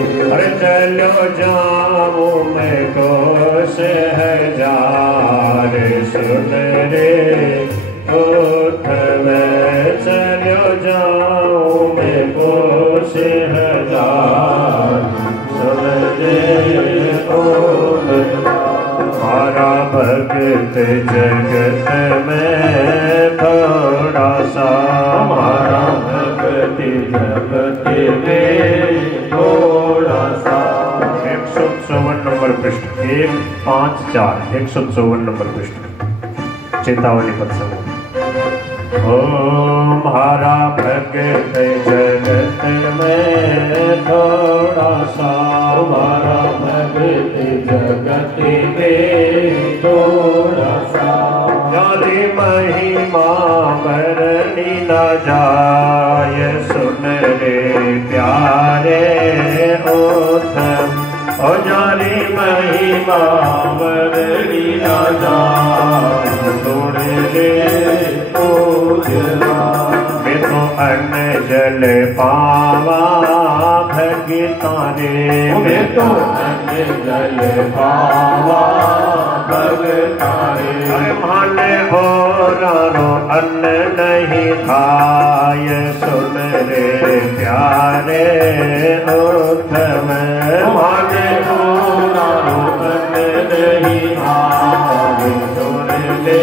अरे चलो जाऊं मैं कोस हजार सुन रे उठवे चलो जाऊं मैं कोस हजार सुन रे हमारा भक्त जगत में थोड़ा सा हमारा भक्त जगत में थोड़ा सा 154 नंबर पृष्ठ 154 154 नंबर पृष्ठ चेतावनी पद समूह। ओम हरा भक्त जगत में थोड़ा सा हमारा भक्त जगत में थोड़ा सा जाति महिमा बरनी न जाय सुन रे प्यारे उत्तम ओ जारी महिमा बरनी न जाय सुन रे मैं तो अन्न जल पावा भगता रे मैं तो अन्न जल पावा भगता रे मन हो रानो अन्न नहीं खाय सुन रे प्यारे उत्तम मन हो रानो अन्न नहीं खाय सुन रे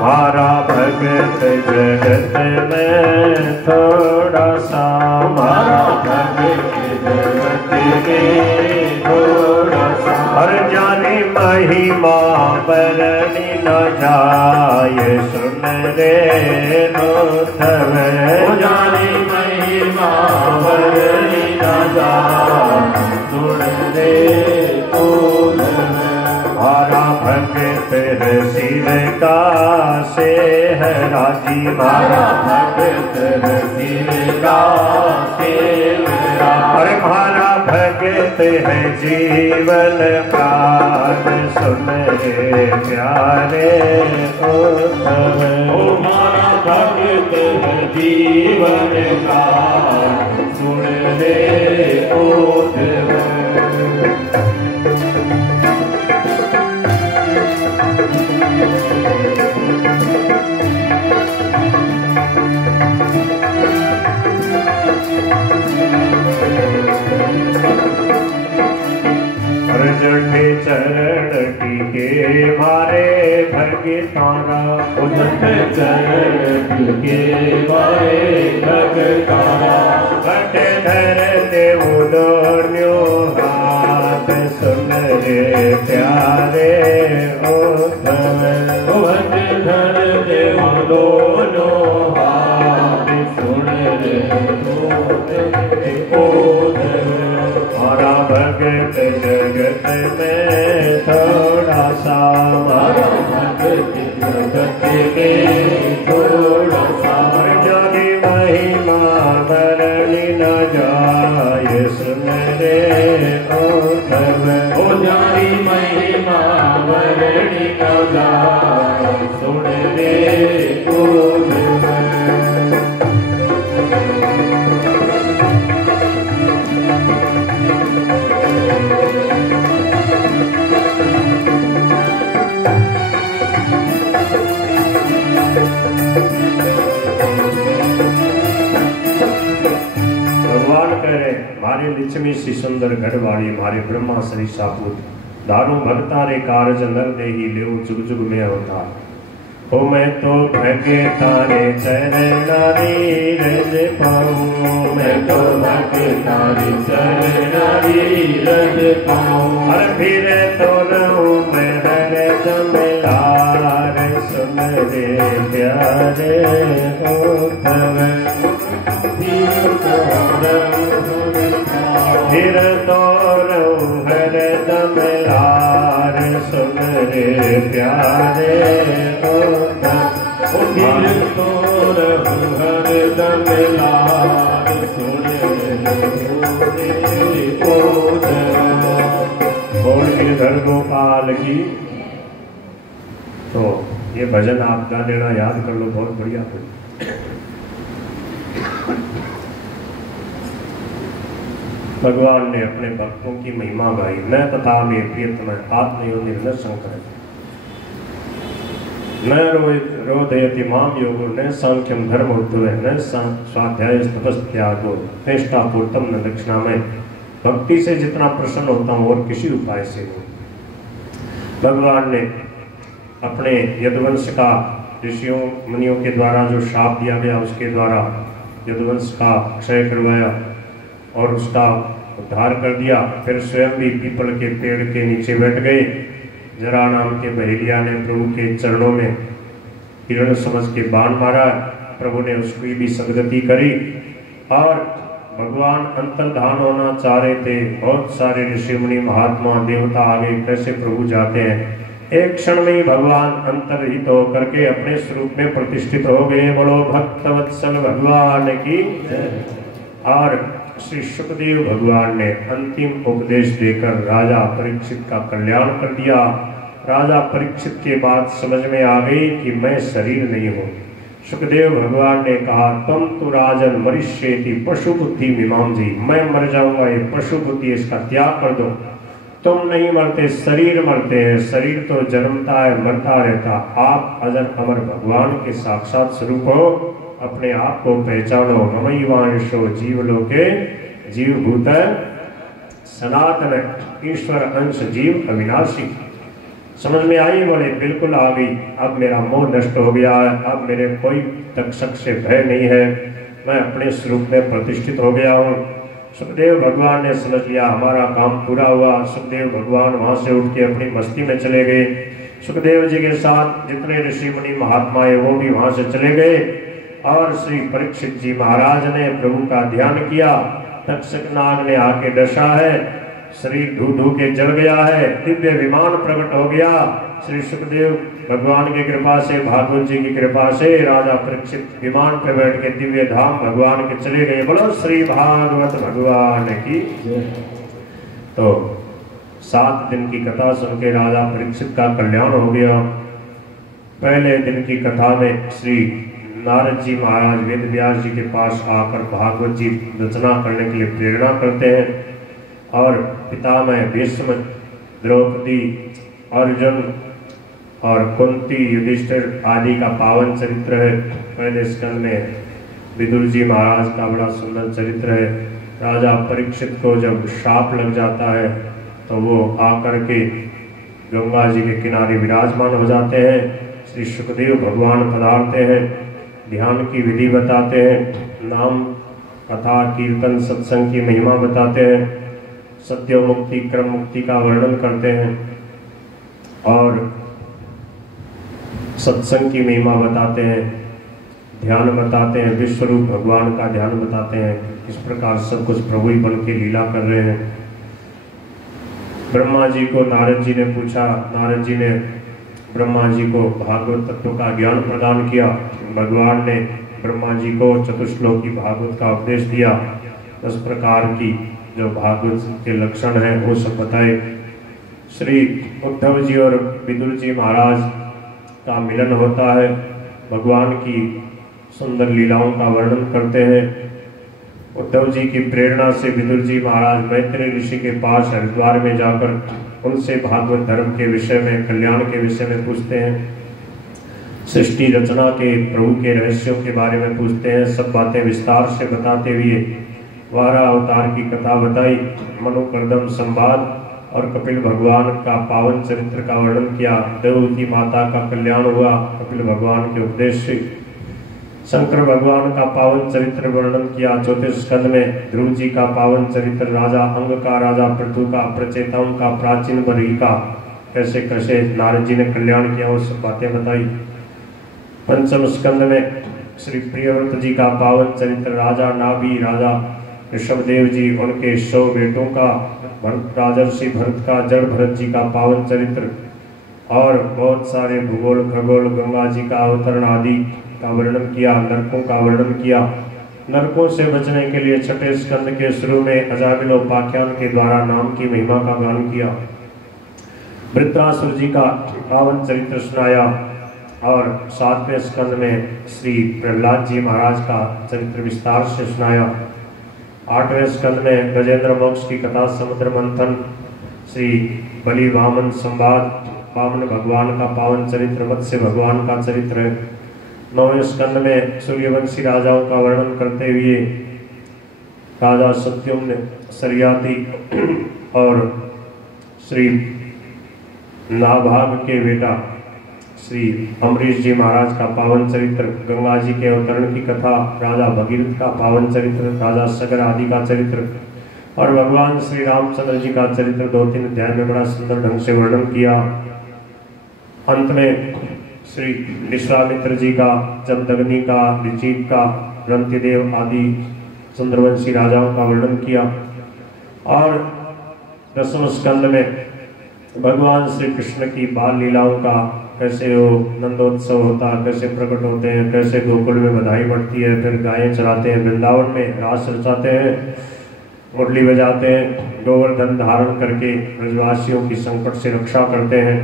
हमारा भगत जगत में थोड़ा सा हमारा भगत जगत में थोड़ा सा हर जानी महिमा बरनी न जाय सुन रे उत्तम जानी महिमा बरनी न जाय सुन रे हमारा भगत शिव का से है राजी हमारा भगत शिव का से अरे हमारा भगत है जीवन प्राण सुन रे प्यारे उत्तम हमारा भगत है जीवन प्राण सुन रे उत्तम। जठे चरण टीके मारे भगतारा जठे चरण टीके मारे भगतारा भट धर देव दोन्यो हाथ सुन रे प्यारे उत्तम भट धर देव दोनों हाथ सुन रे हमारा भगत जगत में थोड़ा सा हमारा भगत जगत में थोड़ा सा जानी महिमा बरनी न जाय सुन रे उत्तम ओ जानी महिमा बरनी न जाय सुन रे उत्तम। भगवान कह रहे मारे लिच्छमी सी सुंदर गढ़वाड़ी मारे ब्रह्मा श्री सापूत दारू भक्ता रे कारज नर दे ही ले जुग जुग में होता हो मैं तो भगे तारे चरणारी रज पाऊं मैं तो भगे तारे चरणारी रज पाऊं हर फिर तो रहूं मैं हर दम लार सुन रे प्यारे उत्तम फिर तो रहूं हर दम लार सुन रे प्यारे उत्तम फिर तो रहूं हर दम लार सुन रे उत्तम। बोल गिरधर गोपाल की। तो ये भजन आप गा देना, याद कर लो, बहुत बढ़िया भजन। भगवान ने अपने भक्तों की महिमा गाई। न तथा मे प्रियतम आत्मयो निर्न शंकर न रोदयति माम योगो न सांख्यम धर्म उद्धव न स्वाध्याय तपस त्यागो निष्ठापूर्तम न दक्षिणामय। भक्ति से जितना प्रसन्न होता हूँ और किसी उपाय से नहीं। भगवान ने अपने यदुवंश का ऋषियों मुनियों के द्वारा जो शाप दिया गया उसके द्वारा यदुवंश का क्षय करवाया और उसका उद्धार कर दिया। फिर स्वयं भी पीपल के पेड़ के नीचे बैठ गए। जरा नाम के बहेलिया ने प्रभु के चरणों में किरण समझ के बाण मारा। प्रभु ने उसकी भी सदगति करी और भगवान अंतर्धान होना चाह रहे थे। बहुत सारे ऋषि मुनि महात्मा देवता आगे कैसे प्रभु जाते हैं। एक क्षण में ही भगवान अंतर्हित होकर के अपने स्वरूप में प्रतिष्ठित हो गए। बोलो भक्तवत्सल भगवान की। और श्री सुखदेव भगवान ने अंतिम उपदेश देकर राजा परीक्षित का कल्याण कर दिया। राजा परीक्षित के बाद समझ में आ गई कि मैं शरीर नहीं हूँ। सुखदेव भगवान ने कहा तुम तो राजन मरिष्येति पशु बुद्धि मीमांस जी। मैं मर जाऊंगा, ये पशु बुद्धि इसका त्याग कर दो। तुम नहीं मरते, शरीर मरते हैं। शरीर तो जन्मता है मरता रहता। आप अजर अमर भगवान के साक्षात स्वरूप हो। अपने आप को पहचानो। ममैवांशो जीवलोके जीवभूत सनातन ईश्वर अंश जीव अविनाशी। समझ में आई? बोले बिल्कुल आ गई। अब मेरा मोह नष्ट हो गया है। अब मेरे कोई तक्षक से भय नहीं है। मैं अपने स्वरूप में प्रतिष्ठित हो गया हूँ। सुखदेव भगवान ने समझ लिया हमारा काम पूरा हुआ। सुखदेव भगवान वहां से उठ के अपनी मस्ती में चले गए। सुखदेव जी के साथ जितने ऋषि मुनि महात्मा है वो भी वहां से चले गए और श्री परीक्षित जी महाराज ने प्रभु का ध्यान किया। तक्षक नाग ने आके डसा है, शरीर धू धू के जल गया है, दिव्य विमान प्रकट हो गया। श्री सुखदेव भगवान की कृपा से, भागवत जी की कृपा से राजा परीक्षित विमान पर बैठ के दिव्य धाम भगवान के चले गए। बोलो श्री भागवत भगवान की। तो 7 दिन की कथा सुन के राजा परीक्षित का कल्याण हो गया। पहले दिन की कथा में श्री नारद जी महाराज वेद व्यास जी के पास आकर भागवत जी रचना करने के लिए प्रेरणा करते हैं और पितामह भीष्म, द्रौपदी, अर्जुन और कुंती, युधिष्ठिर आदि का पावन चरित्र है। पहले स्कंद में विदुर जी महाराज का बड़ा सुंदर चरित्र है। राजा परीक्षित को जब शाप लग जाता है तो वो आकर के गंगा जी के किनारे विराजमान हो जाते हैं। श्री सुखदेव भगवान पधारते हैं, ध्यान की विधि बताते हैं, नाम कथा कीर्तन सत्संग की महिमा बताते हैं, सत्य मुक्ति क्रम मुक्ति का वर्णन करते हैं और सत्संग की महिमा बताते हैं, ध्यान बताते हैं, विश्वरूप भगवान का ध्यान बताते हैं। इस प्रकार सब कुछ प्रभु ही बन के लीला कर रहे हैं। ब्रह्मा जी को नारद जी ने पूछा, नारद जी ने ब्रह्मा जी को भागवत तत्व का ज्ञान प्रदान किया। भगवान ने ब्रह्मा जी को चतुश्लोकी भागवत का उपदेश दिया। 10 प्रकार की जो भागवत के लक्षण हैं वो सब बताए। श्री उद्धव जी और विदुर जी महाराज का मिलन होता है, भगवान की सुंदर लीलाओं का वर्णन करते हैं। उद्धव जी की प्रेरणा से विदुर जी महाराज मैत्रेय ऋषि के पास हरिद्वार में जाकर उनसे भागवत धर्म के विषय में, कल्याण के विषय में पूछते हैं। सृष्टि रचना के, प्रभु के रहस्यों के बारे में पूछते हैं। सब बातें विस्तार से बताते हुए 12 अवतार की कथा बताई, मनुकर्दम संवाद और कपिल भगवान का पावन चरित्र का वर्णन किया। देवहूति माता का कल्याण हुआ कपिल भगवान के उपदेश से। शंकर भगवान का पावन चरित्र वर्णन किया 34 स्कंद में। ध्रुव जी का पावन चरित्र, राजा अंग का, राजा पृथु का, प्रचेताओं का, प्राचीन बरी का, कैसे कैसे नारद जी ने कल्याण किया वो सब बातें बताई। पंचम स्कंद में श्री प्रियव्रत जी का पावन चरित्र, राजा नाभि, राजा ऋषभदेव जी, उनके 100 बेटों का, राजर्षि भरत का, जड़ भरत जी का पावन चरित्र और बहुत सारे भूगोल खगोल, गंगा जी का अवतरण आदि का वर्णन किया। नरकों का वर्णन किया। नरकों से बचने के लिए 6ठे स्कंद के शुरू में अजामिलोपाख्यान के द्वारा नाम की महिमा का गान किया। वृत्रासुर जी का पावन चरित्र सुनाया और 7वें स्कंद में श्री प्रहलाद जी महाराज का चरित्र विस्तार से सुनाया। 8वें स्कंद में गजेंद्र मोक्ष की कथा, समुद्र मंथन, श्री बलि वामन संवाद, वामन भगवान का पावन चरित्र, मत्स्य भगवान का चरित्र है। 9वें स्कंद में सूर्यवंशी राजाओं का वर्णन करते हुए राजा सत्युम्न, सरियाती और श्री नाभाग के बेटा श्री अमरीश जी महाराज का पावन चरित्र, गंगा जी के अवतरण की कथा, राजा भगीरथ का पावन चरित्र, राजा सगर आदि का चरित्र और भगवान श्री रामचंद्र जी का चरित्र 2-3 अध्याय में बड़ा सुंदर ढंग से वर्णन किया। अंत में श्री विश्वामित्र जी का, जमदग्नि का, ऋचिक का, रंतिदेव आदि चंद्रवंशी राजाओं का वर्णन किया। और 10वें स्कंद में भगवान श्री कृष्ण की बाल लीलाओं का, कैसे वो नंदोत्सव होता, कैसे प्रकट होते हैं, कैसे गोकुल में बधाई बढ़ती है, फिर गायें चराते हैं, वृंदावन में रास रचाते हैं, मुरली बजाते हैं, गोवर्धन धारण करके ब्रजवासियों की संकट से रक्षा करते हैं,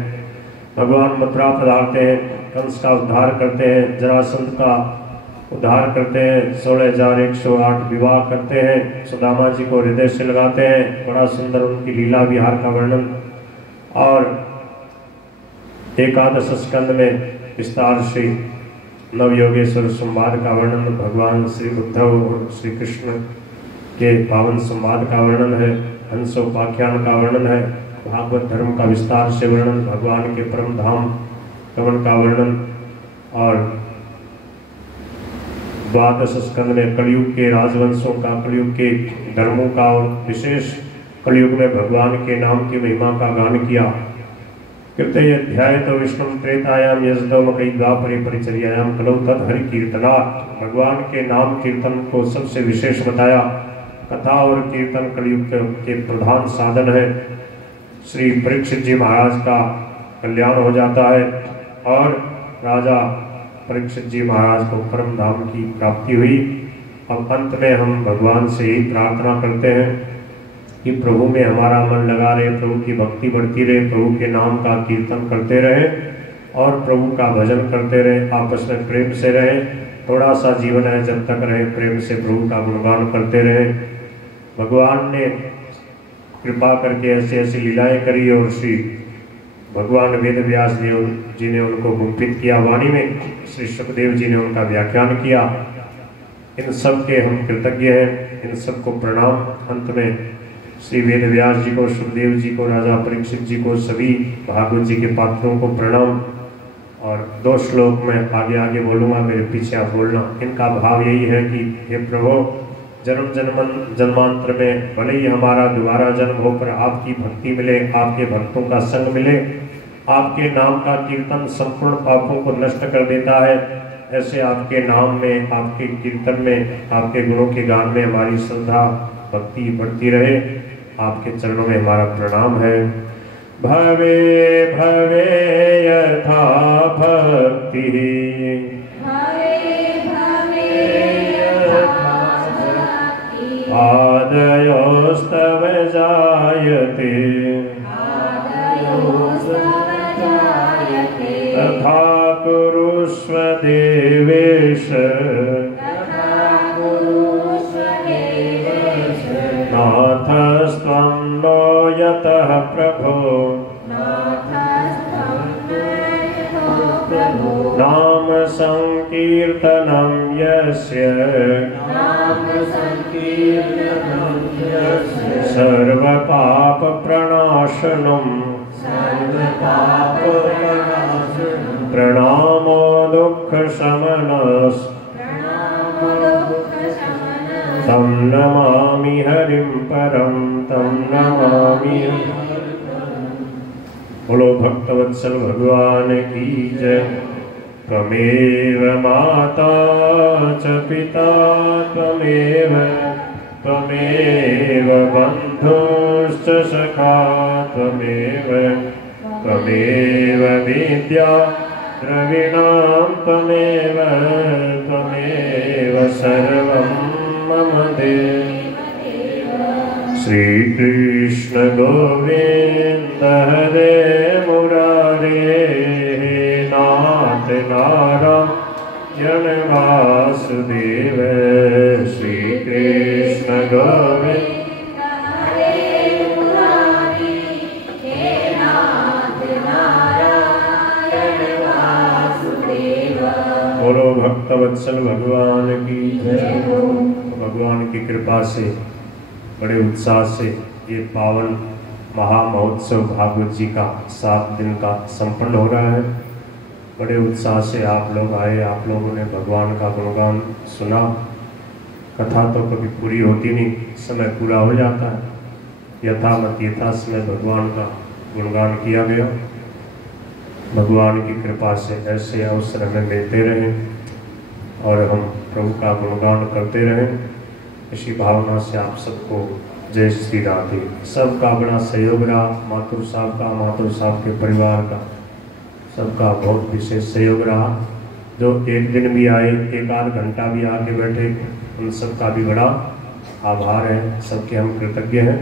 भगवान मथुरा पधारते हैं, कंस का उद्धार करते हैं, जरासंध का उद्धार करते हैं, 16,108 विवाह करते हैं, सुदामा जी को हृदय से लगाते हैं, बड़ा सुंदर उनकी लीला विहार का वर्णन। और 11 स्कंद में विस्तार से नवयोगेश्वर संवाद का वर्णन, भगवान श्री उद्धव और श्री कृष्ण के पावन संवाद का वर्णन है, हंसोपाख्यान का वर्णन है, भागवत धर्म का विस्तार से वर्णन, भगवान के परम धाम गमन का वर्णन। और 12 स्कंद में कलयुग के राजवंशों का, कलयुग के धर्मों का और विशेष कलयुग में भगवान के नाम की महिमा का गान किया। कृते अध्याय तो विष्णु त्रेतायाम यजदम कई द्वापरे परिचर्यायाम कलौ तत् हरि कीर्तनात्, भगवान के नाम कीर्तन को सबसे विशेष बताया। कथा और कीर्तन कलयुग के प्रधान साधन है। श्री परीक्षित जी महाराज का कल्याण हो जाता है और राजा परीक्षित जी महाराज को परम धाम की प्राप्ति हुई। अब अंत में हम भगवान से यही प्रार्थना करते हैं कि प्रभु में हमारा मन लगा रहे, प्रभु की भक्ति बढ़ती रहे, प्रभु के नाम का कीर्तन करते रहे और प्रभु का भजन करते रहे, आपस में प्रेम से रहे। थोड़ा सा जीवन है, जब तक रहे प्रेम से प्रभु का गुणगान करते रहे। भगवान ने कृपा करके ऐसी ऐसी लीलाएं करी और श्री भगवान वेद व्यास देव जी ने उनको गुम्फित किया वाणी में, श्री सुखदेव जी ने उनका व्याख्यान किया। इन सब के हम कृतज्ञ हैं, इन सबको प्रणाम। अंत में श्री वेद व्यास जी को, सुखदेव जी को, राजा परीक्षित जी को, सभी भागवत जी के पात्रों को प्रणाम। और 2 श्लोक में आगे आगे बोलूँगा, मेरे पीछे आप बोलना। इनका भाव यही है कि हे प्रभु, जन्म जन्मांतर में भले ही हमारा दोबारा जन्म हो, पर आपकी भक्ति मिले, आपके भक्तों का संग मिले। आपके नाम का कीर्तन संपूर्ण पापों को नष्ट कर देता है। ऐसे आपके नाम में, आपके कीर्तन में, आपके गुणों के गान में हमारी श्रद्धा भक्ति बढ़ती रहे। आपके चरणों में हमारा प्रणाम है। भवे भवे यथा भक्ति, आदयोस्तव जायते, तथा कुरुष्व देवेश, नाथस्त्वं नो यतः प्रभो, नाम संकीर्तनं यस्य, सर्वपाप प्रणाशनम्, प्रणामो दुःख शमनस्, तं नमामि हरिं परं, तं नमामि। बोलो भक्तवत्सल भगवान की जय। त्वमेव माता च पिता त्वमेव, त्वमेव बन्धुश्च सखा त्वमेव, त्वमेव विद्या द्रविणां त्वमेव, त्वमेव सर्वं मम देव। श्री कृष्ण गोविंद हरे मुरारे, नाथ नारायण वासुदेव। श्री कृष्ण गोविंद। बोलो भक्तवत्सल भगवान की जय। भगवान की कृपा से बड़े उत्साह से ये पावन महामहोत्सव भागवत जी का 7 दिन का संपन्न हो रहा है। बड़े उत्साह से आप लोग आए, आप लोगों ने भगवान का गुणगान सुना। कथा तो कभी पूरी होती नहीं, समय पूरा हो जाता है। यथामत यथा समय भगवान का गुणगान किया गया। भगवान की कृपा से ऐसे अवसर हमें मिलते रहें और हम प्रभु का गुणगान करते रहें। इसी भावना से आप सबको जय श्री राधे। सबका बड़ा सहयोग रहा, माथुर साहब का, माथुर साहब के परिवार का, सबका बहुत विशेष सहयोग रहा। जो एक दिन भी आए, एक आध घंटा भी आके बैठे, उन सबका भी बड़ा आभार है। सबके हम कृतज्ञ हैं।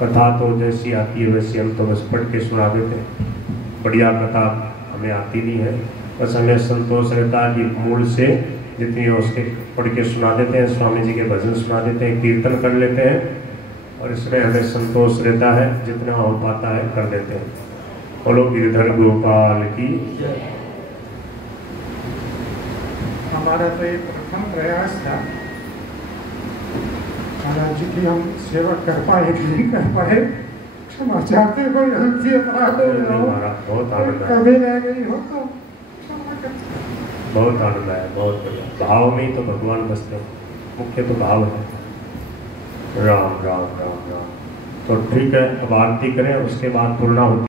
कथा तो जैसी आती है वैसी हम तो बस पढ़ के सुना देते हैं। बढ़िया कथा हमें आती नहीं है, बस हमें संतोष रहता है कि मूल से जितनी हो उसके पढ़ के सुना देते हैं। स्वामी जी के भजन सुना देते हैं, कीर्तन कर लेते हैं और इसमें हमें संतोष रहता है। जितना हो पाता है कर देते हैं। बोलो गिरधर गोपाल की। हमारा तो ये प्रथम प्रयास था महाराज जी की हम सेवा कर पाए कि नहीं कर पाए, क्षमा चाहते कोई गलती अपराध बहुत आनंद आया, कभी रह गई हो तो बहुत आनंद आया, बहुत बढ़िया। भाव में ही तो भगवान बसते हैं, मुख्य तो भाव है। राम राम राम राम। तो ठीक है, अब आरती करें, उसके बाद पूर्णा होती